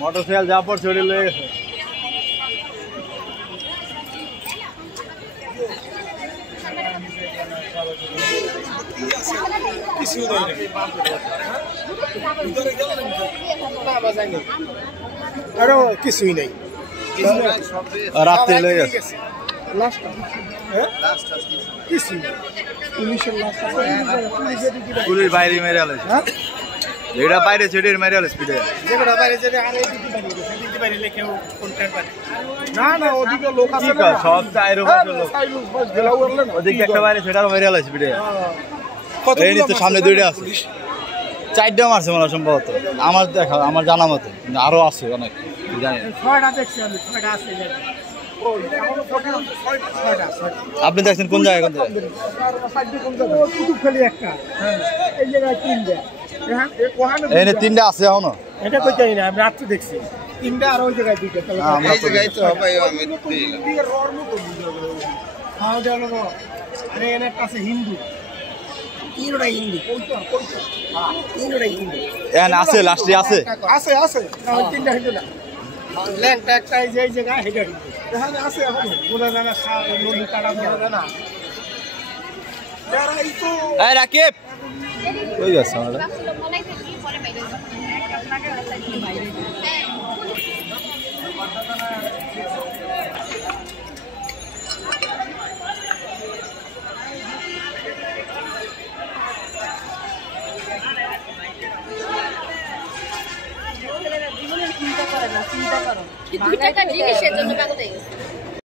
motorcycle যা পর চড়ে লয়ে গেছে আরে কিছুই নাই রাত্রে লয়ে গেছে পুলিশ বাইরে মেরে আলো যেটা বাইরে সেটার মেরে আলো স্পিডে না না ওদিকে লোক আছে না সব চাইরো ওদিকে একটা বাইরে সেটারও মেরে আলো স্পিডে এই নিতে সামনে দুইটা আছে চারটা মারছে মনে সম্ভবত আমার দেখা আমার জানা মতে আরো আছে অনেক জানি আপনি দেখছেন কোন জায়গায় এখানে তিনটা আছে এখনো এটা কই জানি না আমি রাত্রে দেখছি তিনটা আর ওই জায়গায় দুইটা এই জায়গায় তো হবে আমি খাওয়া দেওয়া লোক আরে এনে কাছে হিন্দু তিনটা হিন্দু তিনটা হিন্দু এখানে আছে লাস্টে আছে আছে আছে তিনটা হিন্দু না ল্যাংটা একটা এই জায়গায় হেঁটে এখানে আছে এখন গোনা জানা নদী কাটা গোনা জানা এই রাকিব কই গেছে আমরা চিন্তা করো 2 টাকা জিনিসের জন্য পাগল হয়ে গেছে